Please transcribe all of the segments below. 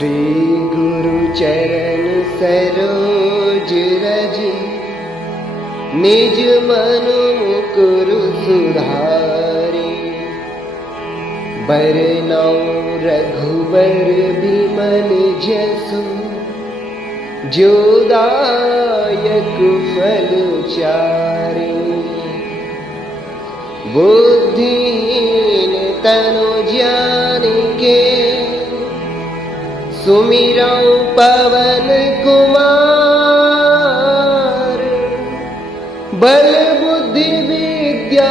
श्री गुरु चरण सरोज रज निज मनु मुकुर सुधारी। बरनौ रघुबर बिमल जसु जो दायक फल चारि। बुद्धिहीन तनु जानिके सुमिरौ पवन कुमार। बल बुद्धि विद्या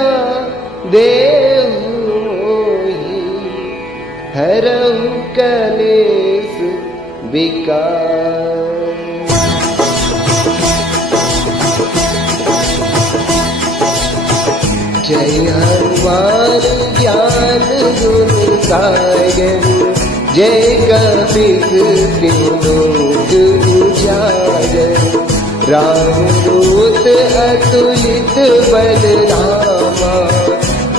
देहु मोहि हरहु कलेस विकार। जय हनुमान ज्ञान गुण सागर। जय कपीस तिहु लोक उजागर। राम दूत अतुलित बल धामा।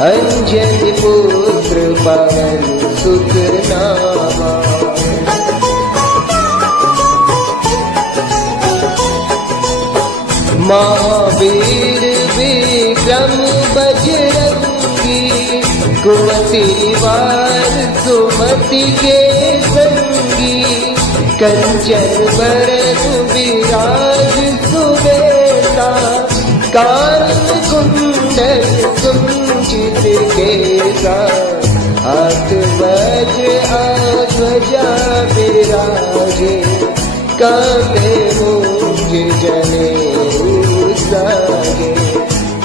अंजनी पुत्र पवन सुत नामा। महावीर विक्रम बजरंगी। कुमति निवार सुमति के संगी। कंचन बरन विराज सुबेसा। कान कुंडल कुंचित केसा। हाथ वज्र ध्वजा विराजे। कांधे मूंज जनेऊ साजे।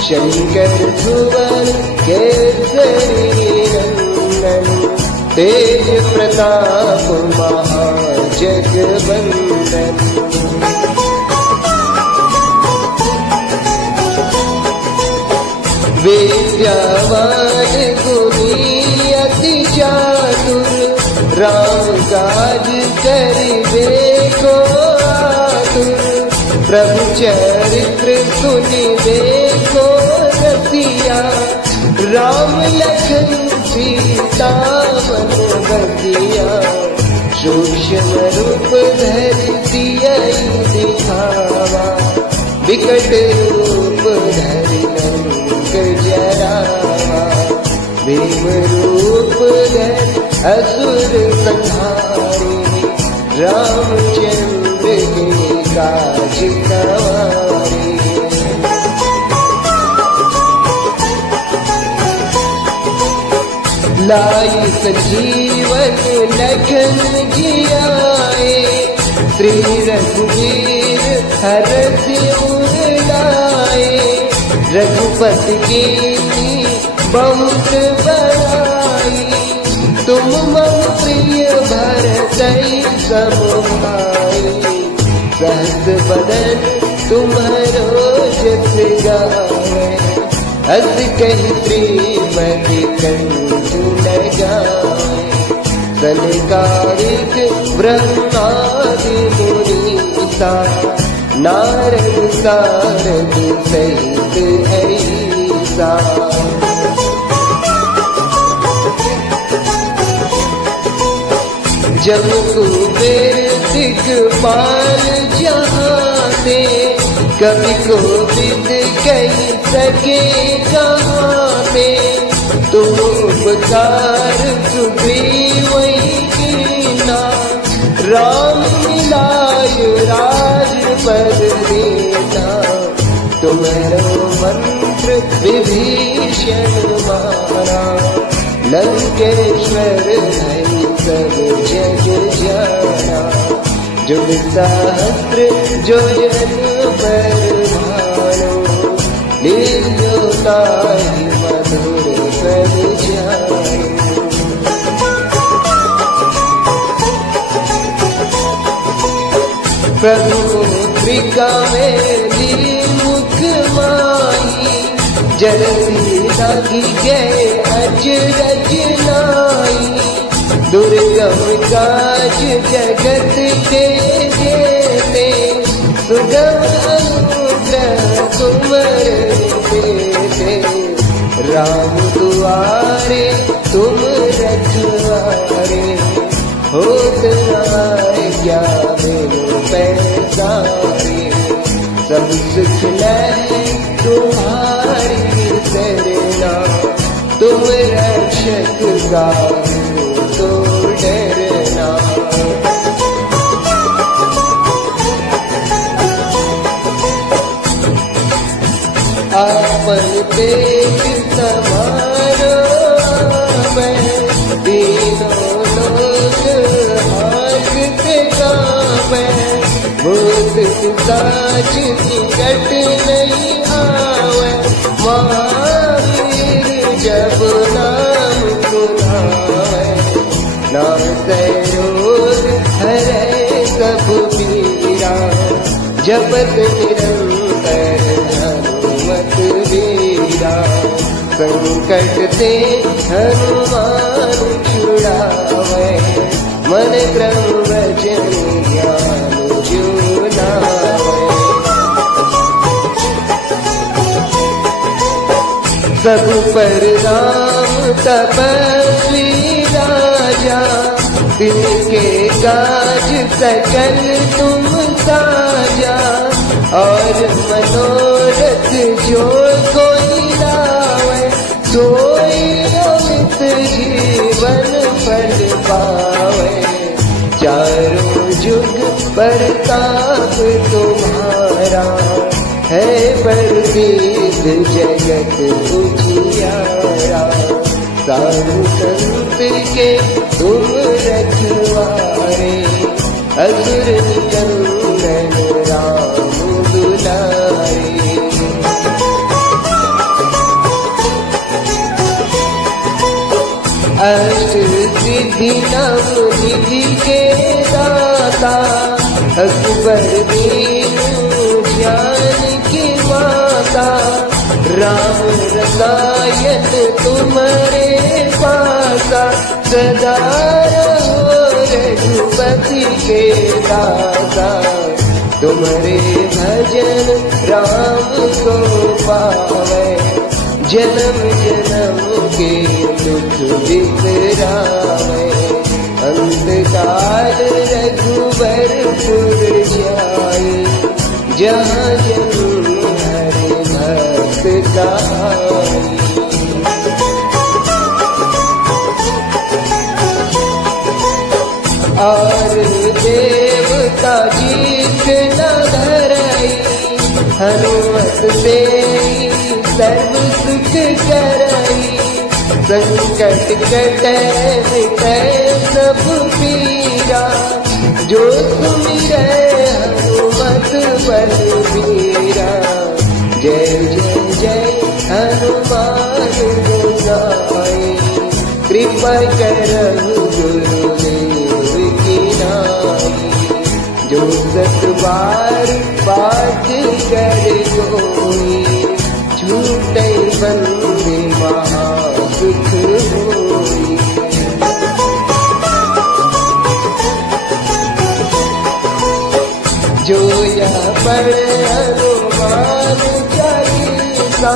शंकर सुवन केसरी नंदन। तेज प्रताप महाजगवंदन। विद्यावान गुणी अति चातुर। राम काज करिबे को आतुर। प्रभु चरित्र सुनिबे को रसिया। राम लखन सीता मन बसिया। सूक्ष्म रूप धरि सियहि दिखावा। विकट रूप धरि लंक जरावा। भीम रूप धरि असुर संहारे। रामचंद्र के काज सवारे। लाई संजीवन लखन जियाए। श्री रघुवीर हरषि उर लाए। रघुपति कीन्ही बहुत बड़ाई। तुम मम प्रिय भरतहि सम भाई। सहस बदन तुम्हरो जस गावे। अस कहि श्रीमति कंठ लगाए। सनकादिक ब्रह्मादि मुनीसा। नारद सारद सहित ऐसा। जब कुबेर दिक्पाल जहाते। कवि कोविद कहि सके कहाते। तुम उपकार सुग्रीवहि कीन्हा। राम मिलाय राजपद दीन्हा। तुम्हरो मंत्र विभीषण माना। लंकेश्वर भई सब जग जाना। जुग सहस्त्र जो जन पर भानो। लील्यो ताहि मधुर फल जानो। प्रभु मुद्रिका मेली मुख माही। जलधि लागी गए अचरज नाई। दुर्गम काज जगत के जेते। सुगम अनुग्रह तुमर देते। राम दुआरे तुम रखवारे। होत नाय क्या बिनु पैसारे, सब सुख ले तुम्हारी सरना, तुम रक्षक गाओ तो डरना। आपन पेट समारो मैं, तीनों लोग हाकते कांपे, भूत पिशाच निकट नहीं आवे, महावीर जब नाम सुनावे, नासै रोग हरै सब पीरा, जपत निरंतर हनुमत वीरा, संकट ते हनुमान छुड़ावे, मन क्रम वचन ज्ञान जुलावे। सब पर राम तपस्वी राजा, तिनके काज सकल तुम साजा, और मनोरथ जो कोई लावे, सोई अमित जीवन फल पावे, चारों जुग परताप तुम्हारा, है प्रसिद्ध जगत उजियारा, साधु संत के तुम रखवारे, असुर निकंदन राम दुलारे। अष्ट सिद्धि नव निधि के दाता, अकबर दीन ज्ञान की माता, राम रसायन तुम्हारे पासा, सदा रहो रघुपति के दासा, तुम्हारे भजन राम को पावे, जन्म जन्म के दुख बिसरावे, अंतकाल रघुबरपुर जाई, जहाँ जन्म हरि भक्त कहाई। और देवता जीत न धरई, हनुमत से सर्व सुख करई, संकट कटे मिटे सब पीरा, जो सुमिरै हनुमत बलबीरा। जय जय जय हनुमान गोसाई, कृपा करहु गुरुदेव की नाई, जो 10 बार पाठ करे कोई, छूटे बंदे महासुख होई। जो यह पढ़े हनुमान चालीसा,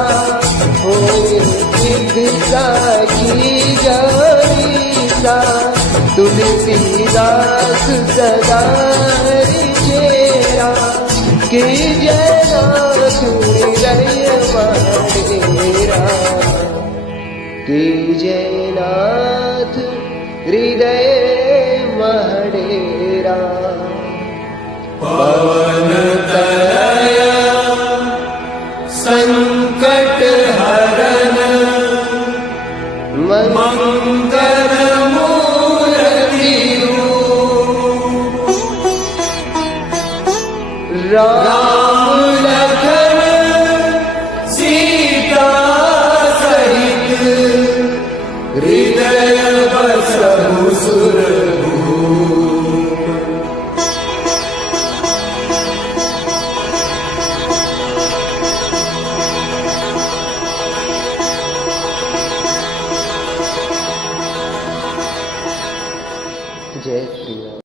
होए सिद्ध साखी गौरीसा, तुलसीदास सदा चेरा, कि जय नाथ हृदय माडेरा, कि जय नाथ हृदय माडेरा। पवन तनय संकट हरन मंगल